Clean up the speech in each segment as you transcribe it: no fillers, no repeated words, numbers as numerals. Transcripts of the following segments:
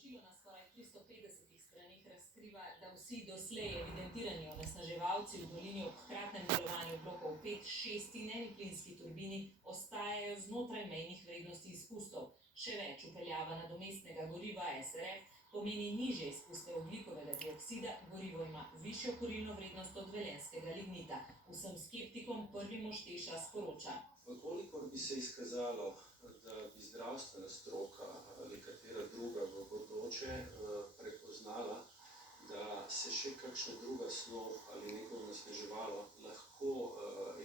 Poročilo na skoraj 350 straneh razkriva, da vsi doslej evidentirani onesnaževalci v dolini ob hkratnem delovanju blokov 5, 6 in eni plinski turbini ostajajo znotraj mejnih vrednosti izpustov. Še več, upeljava nadomestnega goriva SRF pomeni nižje izpuste ogljikovega dioksida, gorivo ima višjo kurilno vrednost od velenjskega lignita. Vsem skeptikom prvi mož TEŠ-a sporoča: Vkolikor bi se izkazalo, da bi zdravstvena stroka ali katera druga v bodoče prepoznala, da se še kakšna druga snov ali neko onesnaževalo lahko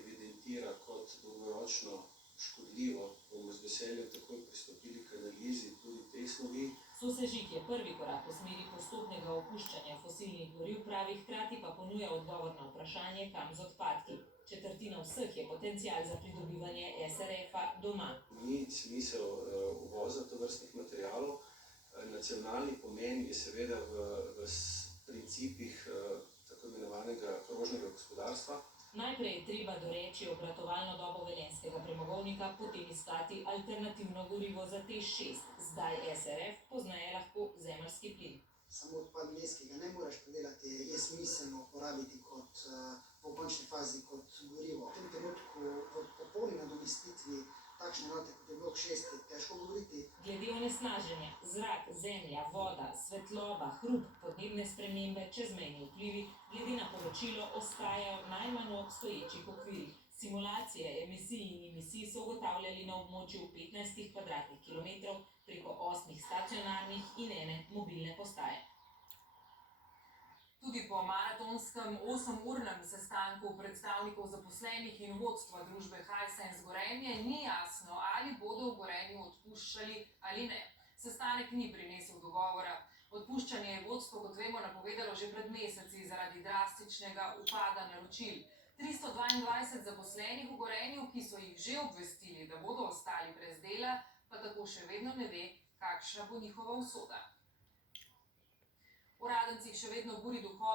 evidentira kot dolgoročno škodljivo, bomo z veseljem takoj pristopili k analizi tudi te snovi. Sosežig je prvi korak v smeri postopnega opuščanja fosilnih goriv, pravi, hkrati pa ponuja odgovor na vprašanje, kam z odpadki. Četrtina vseh je potencial za pridobivanje SRF-a doma. Ni smisel uvoza tovrstnih materialov. Nacionalni pomen je seveda v principih tako imenovanega krožnega gospodarstva. Najprej je treba doreči obratovalno dobo velenjskega premogovnika, potem iskati alternativno gorivo za TEŠ-6, zdaj SRF, pozneje lahko zemeljski plin. Samo odpad velenjskega ne moreš predelati, je smiselno uporabiti v končni fazi kot gorivo. V tem trenutku v popolni nadomestitvi takšne enote, kot je blok 6, je težko govoriti. Glede onesnaženja, zrak, zemlja, voda, svetloba, hrup, podnebne spremembe, čezmejni vplivi, glede na poročilo ostajajo najmanj v obstoječih okvirih. Simulacije emisij in emisij so ugotavljali na območju 15 kvadratnih kilometrov preko 8 stacionarnih in ene mobilne postaje. Tudi po maratonskem 8-urnem sestanku predstavnikov zaposlenih in vodstva družbe Hisense Gorenje ni jasno, ali bodo v Gorenju odpuščali ali ne. Sestanek ni prinesel dogovora. Odpuščanje je vodstvo, kot vemo, napovedalo že pred meseci zaradi drastičnega upada naročil. 322 zaposlenih v Gorenju, ki so jih že obvestili, da bodo ostali brez dela, pa tako še vedno ne ve, kakšna bo njihova usoda. Uradenci še vedno buri duhove